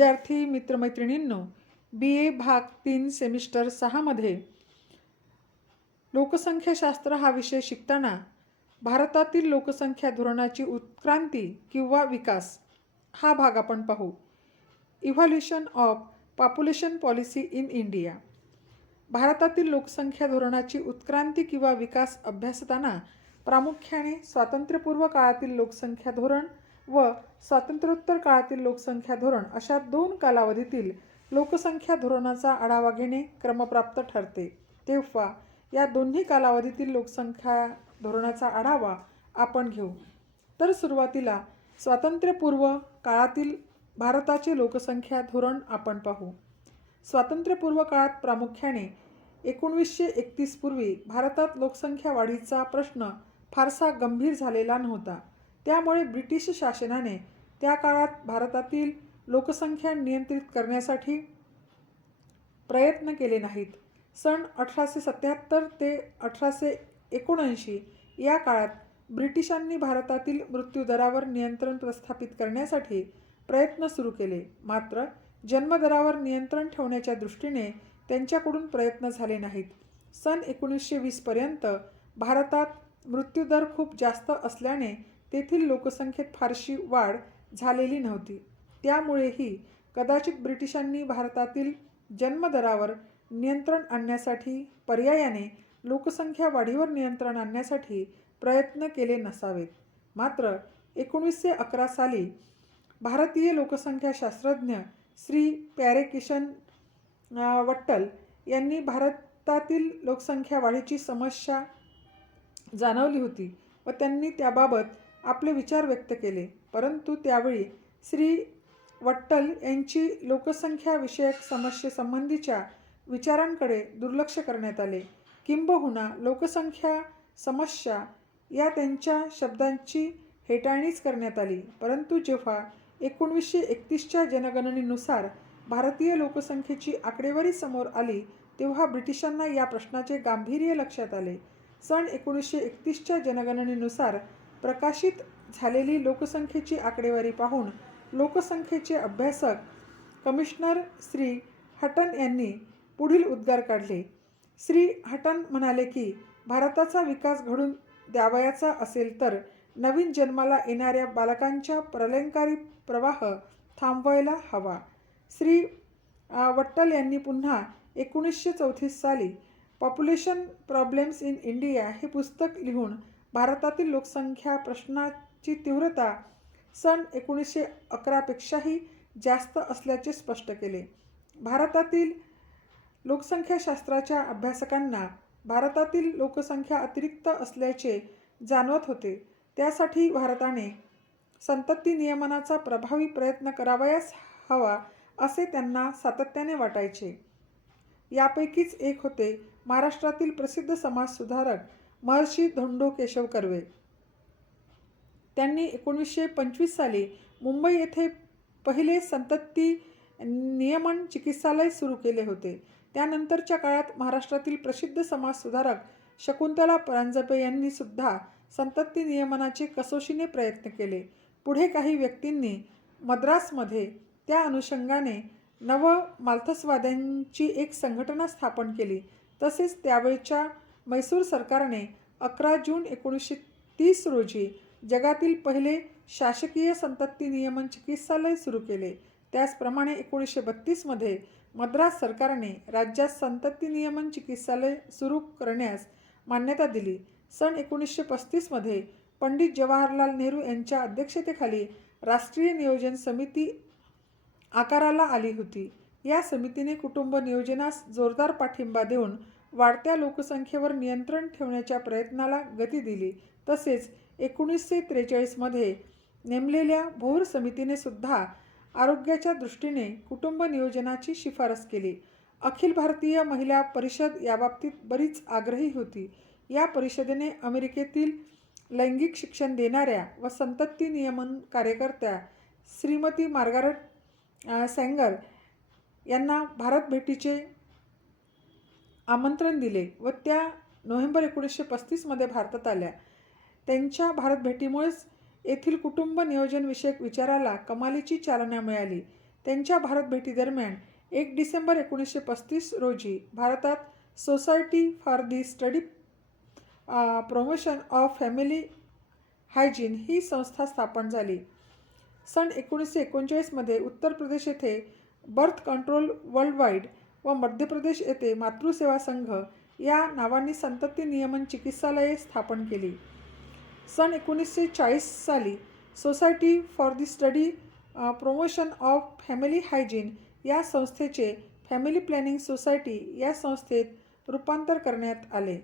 विद्यार्थी मित्रमैत्रिणींनो बी ए भाग तीन सेमिस्टर सहामध्ये लोकसंख्याशास्त्र हा विषय शिकताना भारतातील लोकसंख्या धोरणाची उत्क्रांती किंवा विकास हा भाग आपण पाहू evolution of population policy in India भारतातील लोकसंख्या धोरणाची उत्क्रांती किंवा विकास अभ्यासताना प्रामुख्याने स्वातंत्र्यपूर्व काळातील लोकसंख्या धोरण व स्वातंत्र्योत्तर काळातील लोकसंख्या धोरण अशा दोन कालावधीतील लोकसंख्या धोरणाचा आढावा घेणे क्रमप्राप्त ठरते तेव्हा या दोन्ही कालावधीतील लोकसंख्या धोरणाचा आढावा आपण घेऊ तर सुरुवातीला स्वातंत्र्यपूर्व काळातील भारताचे लोकसंख्या धोरण आपण पाहू स्वातंत्र्यपूर्व काळात प्रामुख्याने एकोणवीसशे एकतीसपूर्वी भारतात लोकसंख्या वाढीचा प्रश्न फारसा गंभीर झालेला नव्हता त्यामुळे ब्रिटिश शासनाने त्या काळात भारतातील लोकसंख्या नियंत्रित करण्यासाठी प्रयत्न केले नाहीत सन अठराशे सत्याहत्तर ते अठराशे एकोणऐंशी या काळात ब्रिटिशांनी भारतातील मृत्यूदरावर नियंत्रण प्रस्थापित करण्यासाठी प्रयत्न सुरू केले मात्र जन्मदरावर नियंत्रण ठेवण्याच्या दृष्टीने त्यांच्याकडून प्रयत्न झाले नाहीत सन एकोणीसशे वीसपर्यंत भारतात मृत्यूदर खूप जास्त असल्याने तेथील लोकसंख्येत फारशी वाढ झालेली नव्हती त्यामुळेही कदाचित ब्रिटिशांनी भारतातील जन्मदरावर नियंत्रण आणण्यासाठी पर्यायाने लोकसंख्या वाढीवर नियंत्रण आणण्यासाठी प्रयत्न केले नसावेत मात्र एकोणीसशे अकरा साली भारतीय लोकसंख्याशास्त्रज्ञ श्री किशन वट्टल यांनी भारतातील लोकसंख्या वाढीची समस्या जाणवली होती व त्यांनी त्याबाबत आपले विचार व्यक्त केले परंतु त्यावेळी श्री वट्टल यांची लोकसंख्याविषयक समस्येसंबंधीच्या विचारांकडे दुर्लक्ष करण्यात आले किंबहुना लोकसंख्या समस्या या त्यांच्या शब्दांची हेटाळणीच करण्यात आली परंतु जेव्हा एकोणीसशे एकतीसच्या जनगणनेनुसार भारतीय लोकसंख्येची आकडेवारी समोर आली तेव्हा ब्रिटिशांना या प्रश्नाचे गांभीर्य लक्षात आले सन एकोणीसशे एकतीसच्या जनगणनेनुसार प्रकाशित झालेली लोकसंख्येची आकडेवारी पाहून लोकसंख्येचे अभ्यासक कमिशनर श्री हटन यांनी पुढील उद्गार काढले श्री हटन म्हणाले की भारताचा विकास घडून द्यावयाचा असेल तर नवीन जन्माला येणाऱ्या बालकांच्या प्रलंकारी प्रवाह थांबवायला हवा श्री वट्टल यांनी पुन्हा एकोणीसशे चौतीस साली पॉप्युलेशन प्रॉब्लेम्स इन इंडिया हे पुस्तक लिहून भारतातील लोकसंख्या प्रश्नाची तीव्रता सन एकोणीसशे अकरापेक्षाही जास्त असल्याचे स्पष्ट केले भारतातील लोकसंख्याशास्त्राच्या अभ्यासकांना भारतातील लोकसंख्या अतिरिक्त असल्याचे जाणवत होते त्यासाठी भारताने संतती नियमनाचा प्रभावी प्रयत्न करावयास हवा असे त्यांना सातत्याने वाटायचे यापैकीच एक होते महाराष्ट्रातील प्रसिद्ध समाजसुधारक महर्षी धोंडो केशव कर्वे त्यांनी एकोणीसशे पंचवीस साली मुंबई येथे पहिले संतती नियमन चिकित्सालय सुरू केले होते त्यानंतरच्या काळात महाराष्ट्रातील प्रसिद्ध समाजसुधारक शकुंतला परांजपे यांनी सुद्धा संतती नियमनाचे कसोशीने प्रयत्न केले पुढे काही व्यक्तींनी मद्रासमध्ये त्या अनुषंगाने नव मालथसवाद्यांची एक संघटना स्थापन केली तसेच त्यावेळच्या म्हैसूर सरकारने अकरा जून एकोणीसशे तीस रोजी जगातील पहिले शासकीय संतती नियमन चिकित्सालय सुरू केले त्याचप्रमाणे एकोणीसशे बत्तीसमध्ये मद्रास सरकारने राज्यात संतती नियमन चिकित्सालय सुरू करण्यास मान्यता दिली सन एकोणीसशे पस्तीसमध्ये पंडित जवाहरलाल नेहरू यांच्या अध्यक्षतेखाली राष्ट्रीय नियोजन समिती आकाराला आली होती या समितीने कुटुंब नियोजनास जोरदार पाठिंबा देऊन वाढत्या लोकसंख्येवर नियंत्रण ठेवण्याच्या प्रयत्नाला गती दिली तसेच एकोणीसशे त्रेचाळीसमध्ये नेमलेल्या भोर समितीने सुद्धा आरोग्याच्या दृष्टीने कुटुंब नियोजनाची शिफारस केली अखिल भारतीय महिला परिषद याबाबतीत बरीच आग्रही होती या परिषदेने अमेरिकेतील लैंगिक शिक्षण देणाऱ्या व संतती नियमन कार्यकर्त्या श्रीमती मार्गारट सँगर यांना भारत भेटीचे आमंत्रण दिले व त्या नोव्हेंबर एकोणीसशे पस्तीसमध्ये भारतात आल्या त्यांच्या भारत भेटीमुळेच येथील कुटुंब नियोजनविषयक विचाराला कमालीची चालना मिळाली त्यांच्या भारत भेटीदरम्यान एक डिसेंबर एकोणीसशे पस्तीस रोजी भारतात society for the study promotion of family hygiene ही संस्था स्थापन झाली सन एकोणीसशे एकोणचाळीसमध्ये उत्तर प्रदेश येथे बर्थ कंट्रोल वर्ल्ड वाईड व मध्य प्रदेश येथे मातृसेवा संघ या नावाने संतती नियमन चिकित्सालये स्थापन केली सन एकोणीसशे चाळीस साली society for the study promotion of family hygiene या संस्थेचे फॅमिली प्लॅनिंग सोसायटी या संस्थेत रूपांतर करण्यात आले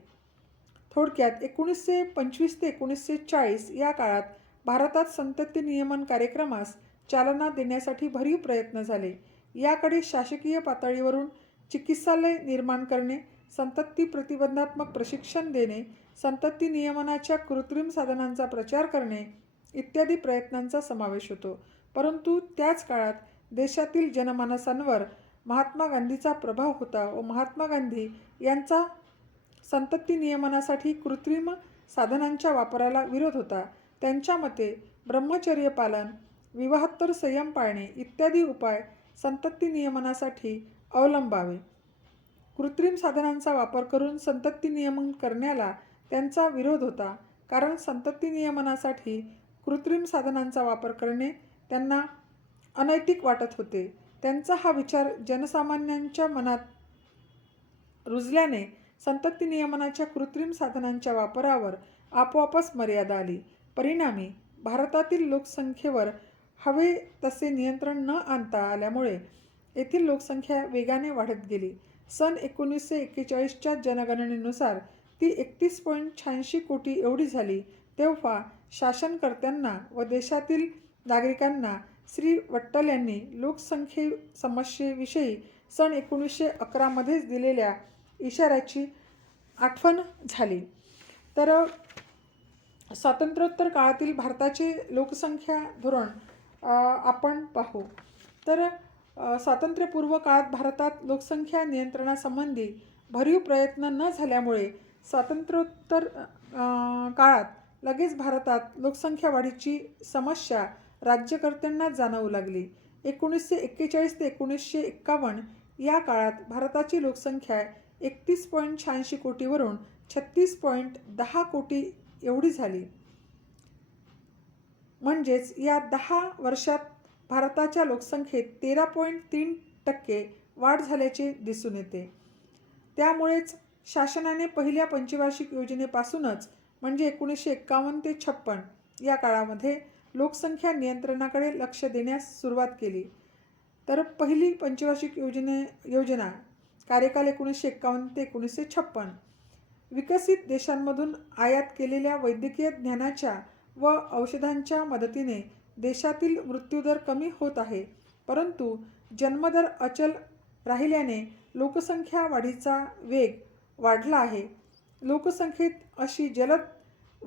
थोडक्यात एकोणीसशे पंचवीस ते एकोणीसशे चाळीस या काळात भारतात संतती नियमन कार्यक्रमास चालना देण्यासाठी भरीव प्रयत्न झाले याकडे शासकीय पातळीवरून चिकित्सालय निर्माण करणे संतती प्रतिबंधात्मक प्रशिक्षण देणे संतती नियमनाच्या कृत्रिम साधनांचा प्रचार करणे इत्यादी प्रयत्नांचा समावेश होतो परंतु त्याच काळात देशातील जनमानसांवर महात्मा गांधीचा प्रभाव होता व महात्मा गांधी यांचा संतती नियमनासाठी कृत्रिम साधनांच्या वापराला विरोध होता त्यांच्या मते ब्रह्मचर्य पालन विवाहत्तर संयम पाळणे इत्यादी उपाय संतती नियमनासाठी अवलंबावे कृत्रिम साधनांचा वापर करून संतती नियमन करण्याला त्यांचा विरोध होता कारण संतती नियमनासाठी कृत्रिम साधनांचा वापर करणे त्यांना अनैतिक वाटत होते त्यांचा हा विचार जनसामान्यांच्या मनात रुजल्याने संतती नियमनाच्या कृत्रिम साधनांच्या वापरावर आपोआपच मर्यादा आली परिणामी भारतातील लोकसंख्येवर हवे तसे नियंत्रण न आणता आल्यामुळे येथील लोकसंख्या वेगाने वाढत गेली सन एकोणीसशे एक्केचाळीसच्या जनगणनेनुसार ती एकतीस पॉईंट शहाऐंशी कोटी एवढी झाली तेव्हा शासनकर्त्यांना व देशातील नागरिकांना श्री वट्टल यांनी लोकसंख्ये समस्येविषयी सन एकोणीसशे अकरामध्येच दिलेल्या इशाऱ्याची आठवण झाली तर स्वातंत्र्योत्तर काळातील भारताचे लोकसंख्या धोरण आपण पाहू तर स्वातंत्र्यपूर्व काळात भारतात लोकसंख्या नियंत्रणासंबंधी भरीव प्रयत्न न झाल्यामुळे स्वातंत्र्योत्तर काळात लगेच भारतात लोकसंख्या वाढीची समस्या राज्यकर्त्यांना जाणवू लागली एकोणीसशे एक्केचाळीस ते एकोणीसशे एक्कावन्न या काळात भारताची लोकसंख्या एकतीस पॉईंट शहाऐंशी कोटीवरून छत्तीस पॉईंट दहा कोटी एवढी झाली म्हणजेच या दहा वर्षात भारताच्या लोकसंख्येत तेरा पॉईंट तीन टक्के वाढ झाल्याचे दिसून येते त्यामुळेच शासनाने पहिल्या पंचवार्षिक योजनेपासूनच म्हणजे एकोणीसशे एक्कावन्न ते छप्पन या काळामध्ये लोकसंख्या नियंत्रणाकडे लक्ष देण्यास सुरुवात केली तर पहिली पंचवार्षिक योजने योजना कार्यकाल एकोणीसशे एक्कावन्न ते एकोणीसशे छप्पन विकसित देशांमधून आयात केलेल्या वैद्यकीय ज्ञानाच्या व औषधांच्या मदतीने देशातील मृत्यूदर कमी होत आहे परंतु जन्मदर अचल राहिल्याने लोकसंख्या वाढीचा वेग वाढला आहे लोकसंख्येत अशी जलद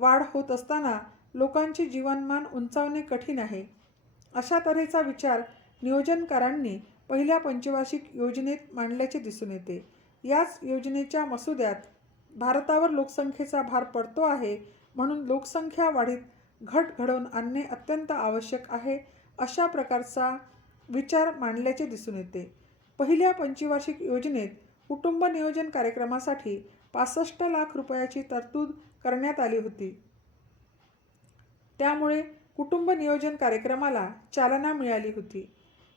वाढ होत असताना लोकांचे जीवनमान उंचावणे कठीण आहे अशा तऱ्हेचा विचार नियोजनकारांनी पहिल्या पंचवार्षिक योजनेत मांडल्याचे दिसून येते याच योजनेच्या मसुद्यात भारतावर लोकसंख्येचा भार पडतो आहे म्हणून लोकसंख्या वाढीत घट घडवून आणणे अत्यंत आवश्यक आहे अशा प्रकारचा विचार मांडल्याचे दिसून येते पहिल्या पंचवार्षिक योजनेत कुटुंब नियोजन कार्यक्रमासाठी पासष्ट लाख रुपयाची तरतूद करण्यात आली होती त्यामुळे कुटुंब नियोजन कार्यक्रमाला चालना मिळाली होती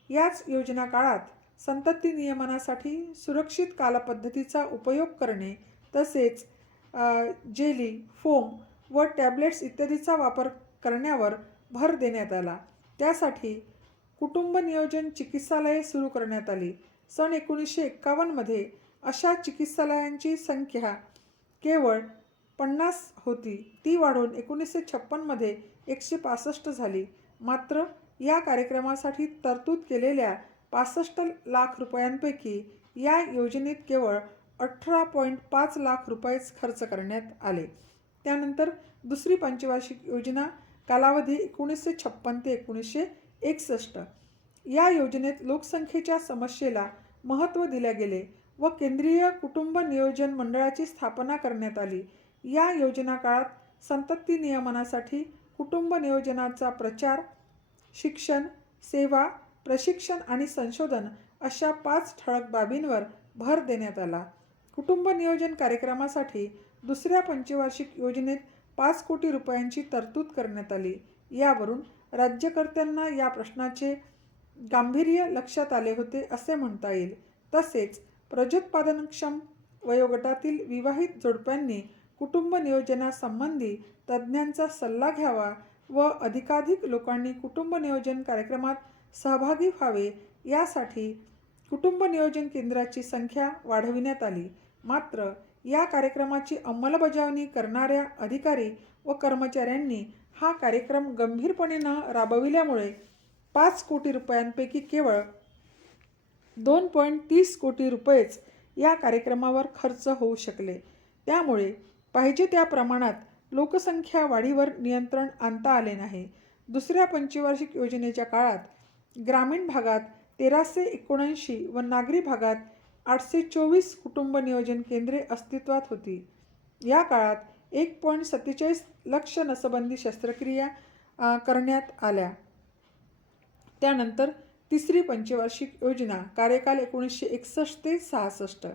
याच योजना काळात संतती नियमनासाठी सुरक्षित कालपद्धतीचा उपयोग करणे तसेच जेली फोम व टॅबलेट्स इत्यादीचा वापर करण्यावर भर देण्यात आला त्यासाठी कुटुंब नियोजन चिकित्सालये सुरू करण्यात आली सन एकोणीसशे एक्कावन्नमध्ये अशा चिकित्सालयांची संख्या केवळ पन्नास होती ती वाढून एकोणीसशे छप्पनमध्ये एकशे पासष्ट झाली मात्र या कार्यक्रमासाठी तरतूद केलेल्या पासष्ट लाख रुपयांपैकी या योजनेत केवळ अठरा पॉईंट पाच लाख रुपयेच खर्च करण्यात आले त्यानंतर दुसरी पंचवार्षिक योजना कालावधी एकोणीसशे छप्पन ते एकोणीसशे एकसष्ट या योजनेत लोकसंख्येच्या समस्येला महत्त्व दिले गेले व केंद्रीय कुटुंब नियोजन मंडळाची स्थापना करण्यात आली या योजना काळात संतती नियमनासाठी कुटुंब नियोजनाचा प्रचार शिक्षण सेवा प्रशिक्षण आणि संशोधन अशा पाच ठळक बाबींवर भर देण्यात आला कुटुंब नियोजन कार्यक्रमासाठी दुसऱ्या पंचवार्षिक योजनेत पाच कोटी रुपयांची तरतूद करण्यात आली यावरून राज्यकर्त्यांना या प्रश्नाचे गांभीर्य लक्षात आले होते असे म्हणता येईल तसेच प्रजोत्पादनक्षम वयोगटातील विवाहित जोडप्यांनी कुटुंब नियोजनासंबंधी तज्ज्ञांचा सल्ला घ्यावा व अधिकाधिक लोकांनी कुटुंब नियोजन कार्यक्रमात सहभागी व्हावे यासाठी कुटुंब नियोजन केंद्राची संख्या वाढविण्यात आली मात्र या कार्यक्रमाची अंमलबजावणी करणाऱ्या अधिकारी व कर्मचाऱ्यांनी हा कार्यक्रम गंभीरपणे न राबविल्यामुळे पाच कोटी रुपयांपैकी केवळ दोन पॉईंट तीस कोटी रुपयेच या कार्यक्रमावर खर्च होऊ शकले त्यामुळे पाहिजे त्या प्रमाणात लोकसंख्या वाढीवर नियंत्रण आणता आले नाही दुसऱ्या पंचवार्षिक योजनेच्या काळात ग्रामीण भागात तेराशे एकोणऐंशी व नागरी भागात आठशे चोवीस कुटुंब नियोजन केंद्रे अस्तित्वात होती या काळात एक पॉईंट सत्तेचाळीस लक्ष नसबंदी शस्त्रक्रिया करण्यात आल्या त्यानंतर तिसरी पंचवार्षिक योजना कार्यकाल एकोणीसशे एकसष्ट ते सहासष्ट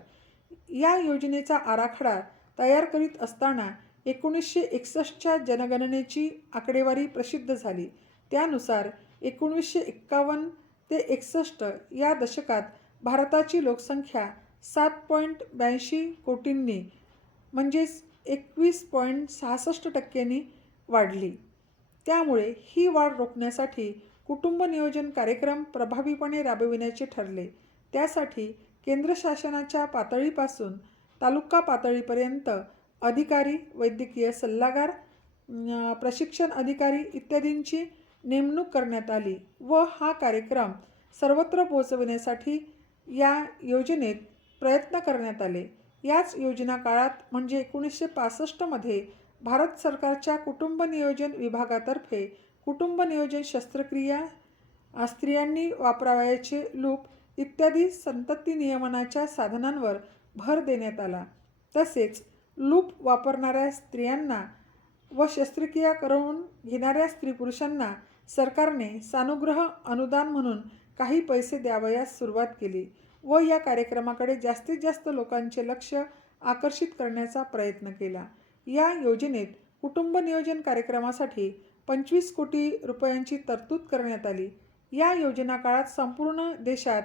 या योजनेचा आराखडा तयार करीत असताना एकोणीसशे एकसष्टच्या जनगणनेची आकडेवारी प्रसिद्ध झाली त्यानुसार एकोणीसशे एक्कावन्न ते एकसष्ट या दशकात भारताची लोकसंख्या सात पॉईंट ब्याऐंशी कोटींनी म्हणजेच एकवीस पॉईंट सहासष्ट टक्क्यांनी वाढली त्यामुळे ही वाढ रोखण्यासाठी कुटुंब नियोजन कार्यक्रम प्रभावीपणे राबविण्याचे ठरले त्यासाठी केंद्र शासनाच्या पातळीपासून तालुका पातळीपर्यंत अधिकारी वैद्यकीय सल्लागार प्रशिक्षण अधिकारी इत्यादींची नेमणूक करण्यात आली व हा कार्यक्रम सर्वत्र पोहोचविण्यासाठी या योजनेत प्रयत्न करण्यात आले याच योजना काळात म्हणजे एकोणीसशे पासष्टमध्ये भारत सरकारच्या कुटुंब नियोजन विभागातर्फे कुटुंब नियोजन शस्त्रक्रिया स्त्रियांनी वापरावयाचे लूप इत्यादी संतती नियमनाच्या साधनांवर भर देण्यात आला तसेच लूप वापरणाऱ्या स्त्रियांना व शस्त्रक्रिया करून घेणाऱ्या स्त्री पुरुषांना सरकारने सानुग्रह अनुदान म्हणून काही पैसे द्यावयास सुरुवात केली व या कार्यक्रमाकडे जास्तीत जास्त लोकांचे लक्ष आकर्षित करण्याचा प्रयत्न केला या योजनेत कुटुंब नियोजन कार्यक्रमासाठी पंचवीस कोटी रुपयांची तरतूद करण्यात आली या योजना काळात संपूर्ण देशात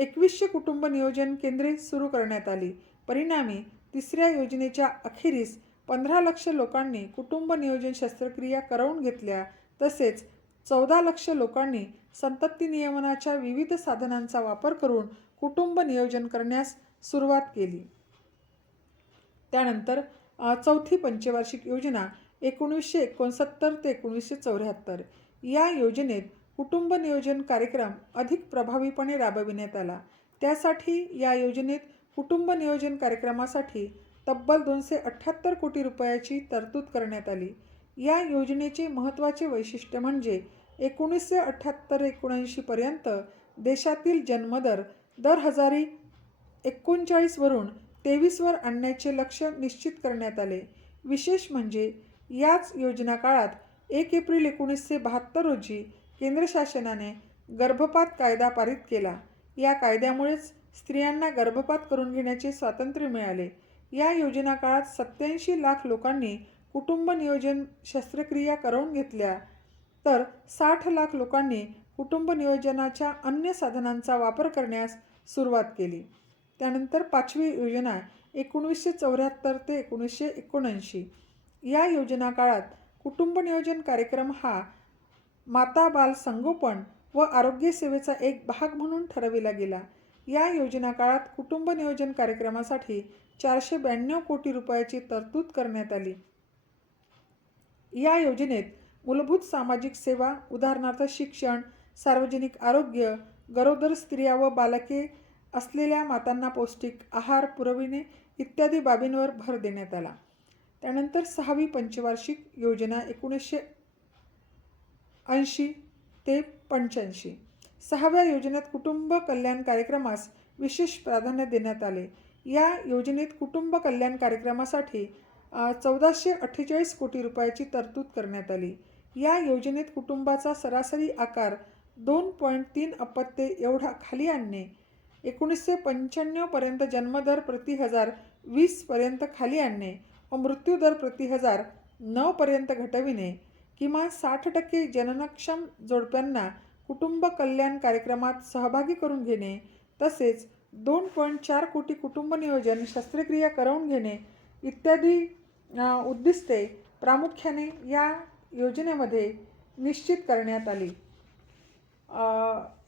एकवीसशे कुटुंब नियोजन केंद्रे सुरू करण्यात आली परिणामी तिसऱ्या योजनेच्या अखेरीस पंधरा लक्ष लोकांनी कुटुंब नियोजन शस्त्रक्रिया करवून घेतल्या तसेच चौदा लक्ष लोकांनी संतती नियमनाच्या विविध साधनांचा वापर करून कुटुंब नियोजन करण्यास सुरुवात केली त्यानंतर चौथी पंचवार्षिक योजना एकोणीसशे एकोणसत्तर ते एकोणीसशे चौऱ्याहत्तर या योजनेत कुटुंब नियोजन कार्यक्रम अधिक प्रभावीपणे राबविण्यात आला त्यासाठी या योजनेत कुटुंब नियोजन कार्यक्रमासाठी तब्बल दोनशे अठ्ठ्याहत्तर कोटी रुपयाची तरतूद करण्यात आली या योजनेचे महत्त्वाचे वैशिष्ट्य म्हणजे एकोणीसशे अठ्ठ्याहत्तर एकोणऐंशीपर्यंत देशातील जन्मदर दर हजारी एकोणचाळीसवरून तेवीसवर आणण्याचे लक्ष निश्चित करण्यात आले विशेष म्हणजे याच योजना काळात एक एप्रिल एकोणीसशे बहात्तर रोजी केंद्र शासनाने गर्भपात कायदा पारित केला या कायद्यामुळेच स्त्रियांना गर्भपात करून घेण्याचे स्वातंत्र्य मिळाले या योजना काळात सत्याऐंशी लाख लोकांनी कुटुंब नियोजन शस्त्रक्रिया करवून घेतल्या तर साठ लाख लोकांनी कुटुंब नियोजनाच्या अन्य साधनांचा वापर करण्यास सुरुवात केली त्यानंतर पाचवी योजना एकोणीसशे चौऱ्याहत्तर ते एकोणीसशे एकोणऐंशी या योजना काळात कुटुंब नियोजन कार्यक्रम हा माता बाल संगोपन व आरोग्य सेवेचा एक भाग म्हणून ठरविला गेला या योजना काळात कुटुंब नियोजन कार्यक्रमासाठी चारशे ब्याण्णव कोटी रुपयाची तरतूद करण्यात आली या योजनेत मूलभूत सामाजिक सेवा उदाहरणार्थ शिक्षण सार्वजनिक आरोग्य गरोदर स्त्रिया व बालके असलेल्या मातांना पौष्टिक आहार पुरविणे इत्यादी बाबींवर भर देण्यात आला त्यानंतर सहावी पंचवार्षिक योजना एकोणीसशे ऐंशी ते पंच्याऐंशी सहाव्या योजनेत कुटुंब कल्याण कार्यक्रमास विशेष प्राधान्य देण्यात आले या योजनेत कुटुंब कल्याण कार्यक्रमासाठी चौदाशे अठ्ठेचाळीस कोटी रुपयाची तरतूद करण्यात आली या योजनेत कुटुंबाचा सरासरी आकार दोन पॉईंट तीन अपत्ये एवढा खाली आणणे एकोणीसशे पंच्याण्णवपर्यंत जन्मदर प्रति हजार वीसपर्यंत खाली आणणे व मृत्यूदर प्रति हजार नऊपर्यंत घटविणे किमान साठ टक्के जननक्षम जोडप्यांना कुटुंब कल्याण कार्यक्रमात सहभागी करून घेणे तसेच दोन पॉईंट चार कोटी कुटुंब नियोजन शस्त्रक्रिया करवून घेणे इत्यादी उद्दिष्टे प्रामुख्याने या योजनेमध्ये निश्चित करण्यात आली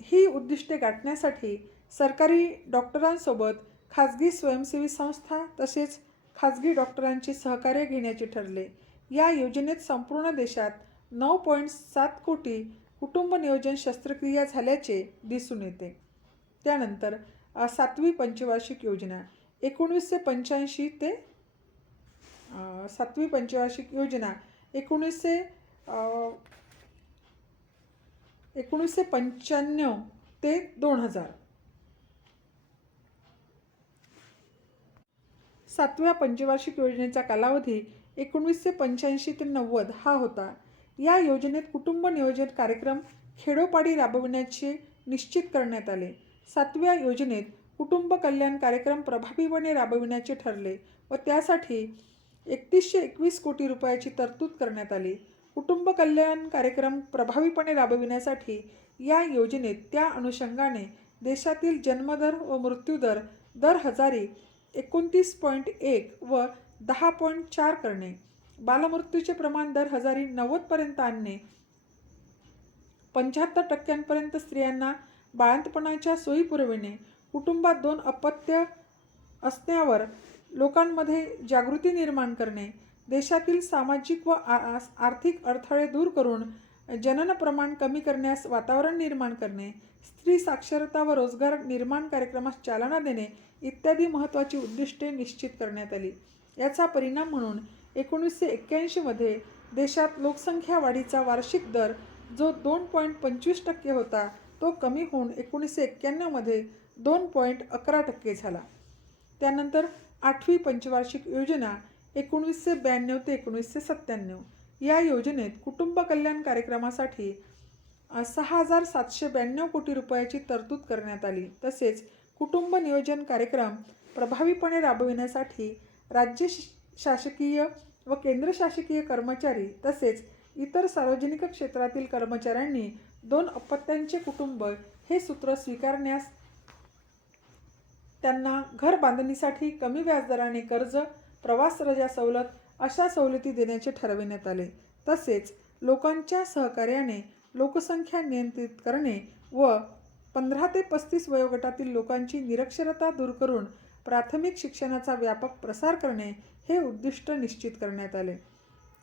ही उद्दिष्टे गाठण्यासाठी सरकारी डॉक्टरांसोबत खाजगी स्वयंसेवी संस्था तसेच खाजगी डॉक्टरांची सहकार्य घेण्याचे ठरले या योजनेत संपूर्ण देशात नऊ पॉईंट सात कोटी कुटुंब नियोजन शस्त्रक्रिया झाल्याचे दिसून येते त्यानंतर सातवी पंचवार्षिक योजना एकोणवीसशे पंच्याऐंशी ते सातवी पंचवार्षिक योजना एकोणीसशे एकोणीसशे पंच्याण्णव ते दोन हजार सातव्या पंचवार्षिक योजनेचा कालावधी एकोणीसशे पंच्याऐंशी ते नव्वद हा होता या योजनेत कुटुंब नियोजन कार्यक्रम खेडोपाडी राबविण्याचे निश्चित करण्यात आले सातव्या योजनेत कुटुंब कल्याण कार्यक्रम प्रभावीपणे राबविण्याचे ठरले व त्यासाठी एकतीसशे एकवीस कोटी रुपयाची तरतूद करण्यात आली कुटुंब कल्याण कार्यक्रम प्रभावीपणे राबविण्यासाठी या योजनेत त्या अनुषंगाने देशातील जन्मदर व मृत्यूदर दर हजारी एकोणतीस पॉईंट एक व दहा पॉईंट चार करणे बालमृत्यूचे प्रमाण दर हजारी नव्वदपर्यंत आणणे पंच्याहत्तर टक्क्यांपर्यंत स्त्रियांना बाळंतपणाच्या सोयी पुरविणे कुटुंबात दोन अपत्य असण्यावर लोकांमध्ये जागृती निर्माण करणे देशातील सामाजिक व आर्थिक अडथळे दूर करून जनन प्रमाण कमी करण्यास वातावरण निर्माण करणे स्त्री साक्षरता व रोजगार निर्माण कार्यक्रमास चालना देणे इत्यादी महत्त्वाची उद्दिष्टे निश्चित करण्यात आली याचा परिणाम म्हणून एकोणीसशे एक्क्याऐंशीमध्ये देशात लोकसंख्या वाढीचा वार्षिक दर जो दोन पॉईंट पंचवीस टक्के होता तो कमी होऊन एकोणीसशे एक्क्याण्णवमध्ये दोन पॉईंट अकरा टक्के झाला त्यानंतर आठवी पंचवार्षिक योजना एकोणीसशे ब्याण्णव ते एकोणीसशे सत्त्याण्णव या योजनेत कुटुंब कल्याण कार्यक्रमासाठी सहा हजार सातशे ब्याण्णव कोटी रुपयाची तरतूद करण्यात आली तसेच कुटुंब नियोजन कार्यक्रम प्रभावीपणे राबविण्यासाठी राज्य शासकीय व केंद्र शासकीय कर्मचारी तसेच इतर सार्वजनिक क्षेत्रातील कर्मचाऱ्यांनी दोन अपत्यांचे कुटुंब हे सूत्र स्वीकारण्यास त्यांना घर बांधणीसाठी कमी व्याजदराने कर्ज प्रवास रजा सवलत अशा सवलती देण्याचे ठरविण्यात आले तसेच लोकांच्या सहकार्याने लोकसंख्या नियंत्रित करणे व पंधरा ते पस्तीस वयोगटातील लोकांची निरक्षरता दूर करून प्राथमिक शिक्षणाचा व्यापक प्रसार करणे हे उद्दिष्ट निश्चित करण्यात आले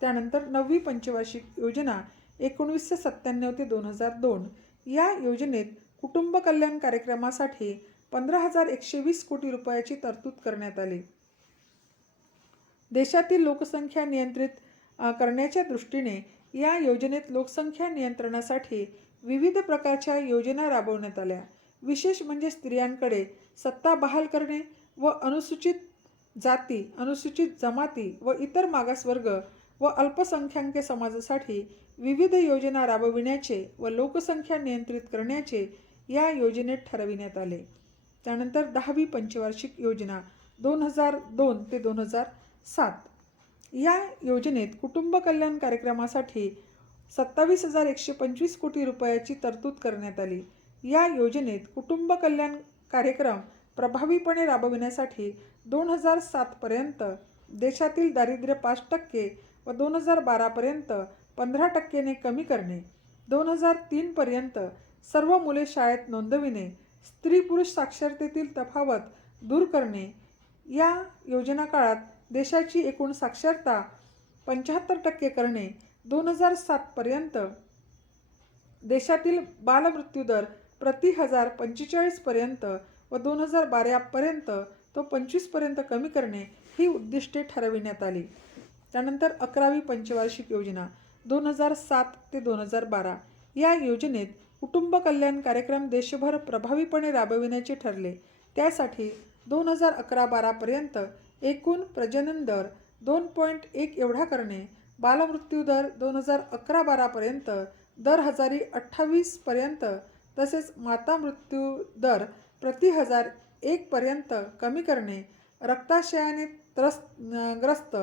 त्यानंतर नववी पंचवार्षिक योजना एकोणवीसशे सत्त्याण्णव ते दोन हजार दोन या योजनेत कुटुंब कल्याण कार्यक्रमासाठी पंधरा हजार एकशे वीस कोटी रुपयाची तरतूद करण्यात आली देशातील लोकसंख्या नियंत्रित करण्याच्या दृष्टीने या योजनेत लोकसंख्या नियंत्रणासाठी विविध प्रकारच्या योजना राबवण्यात आल्या विशेष म्हणजे स्त्रियांकडे सत्ता बहाल करणे व अनुसूचित जाती अनुसूचित जमाती व इतर मागासवर्ग व अल्पसंख्याक समाजासाठी विविध योजना राबविण्याचे व लोकसंख्या नियंत्रित करण्याचे या योजनेत ठरविण्यात आले त्यानंतर दहावी पंचवार्षिक योजना दोन हजार दोन ते दोन हजार सात या योजनेत कुटुंब कल्याण कार्यक्रमासाठी सत्तावीस हजार एकशे पंचवीस कोटी रुपयाची तरतूद करण्यात आली या योजनेत कुटुंब कल्याण कार्यक्रम प्रभावीपणे राबविण्यासाठी दोन हजार सातपर्यंत देशातील दारिद्र्य पाच टक्के व दोन हजार बारापर्यंत पंधरा टक्क्याने कमी करणे दोन हजार तीनपर्यंत सर्व मुले शाळेत नोंदविणे स्त्री पुरुष साक्षरतेतील तफावत दूर करणे या योजना काळात देशाची एकूण साक्षरता पंच्याहत्तर टक्के करणे दोन हजार सातपर्यंत देशातील बालमृत्यूदर प्रति हजार पंचेचाळीसपर्यंत व दोन हजार बारापर्यंत तो पंचवीसपर्यंत कमी करणे ही उद्दिष्टे ठरविण्यात आली त्यानंतर अकरावी पंचवार्षिक योजना दोन हजार सात ते दोन हजार बारा या योजनेत कुटुंब कल्याण कार्यक्रम देशभर प्रभावीपणे राबविण्याचे ठरले त्यासाठी दोन हजार अकरा बारापर्यंत एकूण प्रजनन दर दोन पॉईंट एक एवढा करणे बालमृत्यू दर दोन हजार अकरा बारापर्यंत दर हजारी अठ्ठावीसपर्यंत तसेच माता मृत्यू दर प्रति हजार एकपर्यंत कमी करणे रक्ताशयाने त्रस ग्रस्त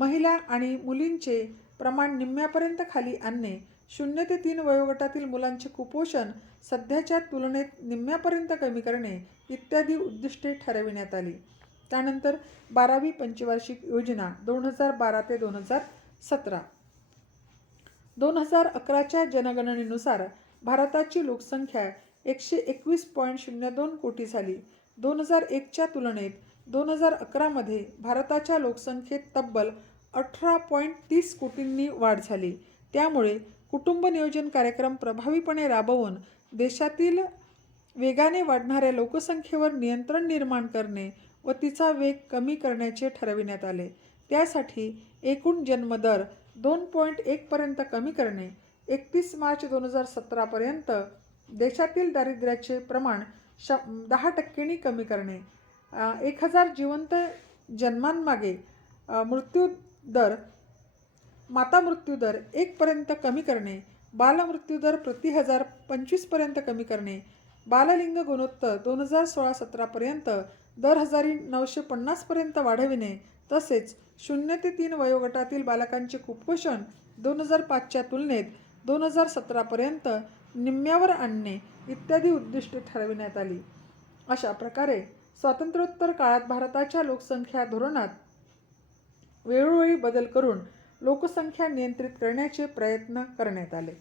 महिला आणि मुलींचे प्रमाण निम्म्यापर्यंत खाली आणणे शून्य ते तीन वयोगटातील मुलांचे कुपोषण सध्याच्या तुलनेत निम्म्यापर्यंत कमी करणे इत्यादी उद्दिष्टे ठरविण्यात आली त्यानंतर बारावी पंचवार्षिक योजना दोन हजार बारा ते दोन हजार सतरा दोन हजार अकराच्या जनगणनेनुसार भारताची लोकसंख्या एकशे एकवीस पॉईंट शून्य दोन कोटी झाली दोन हजार एकच्या तुलनेत दोन हजार अकरामध्ये भारताच्या लोकसंख्येत तब्बल अठरा पॉईंट तीस कोटींनी वाढ झाली त्यामुळे कुटुंब नियोजन कार्यक्रम प्रभावीपणे राबवून देशातील वेगाने वाढणाऱ्या लोकसंख्येवर नियंत्रण निर्माण करणे व तिचा वेग कमी करण्याचे ठरविण्यात आले त्यासाठी एकूण जन्मदर दोन पॉईंट एकपर्यंत कमी करणे एकतीस मार्च दोन हजार सतरापर्यंत देशातील दारिद्र्याचे प्रमाण श दहा टक्क्यांनी कमी करणे एक हजार जिवंत जन्मांमागे मृत्यू दर माता मृत्यूदर एकपर्यंत कमी करणे बालमृत्यूदर प्रति हजार पंचवीसपर्यंत कमी करणे बाललिंग गुणोत्तर दोन हजार सोळा सतरापर्यंत दर हजारी नऊशे पन्नासपर्यंत वाढविणे तसेच शून्य ते तीन वयोगटातील बालकांचे कुपोषण दोन हजार पाचच्या तुलनेत दोन हजार सतरापर्यंत निम्म्यावर आणणे इत्यादी उद्दिष्टे ठरविण्यात आली अशा प्रकारे स्वातंत्र्योत्तर काळात भारताच्या लोकसंख्या धोरणात वेळोवेळी बदल करून लोकसंख्या नियंत्रित करण्याचे प्रयत्न करण्यात आले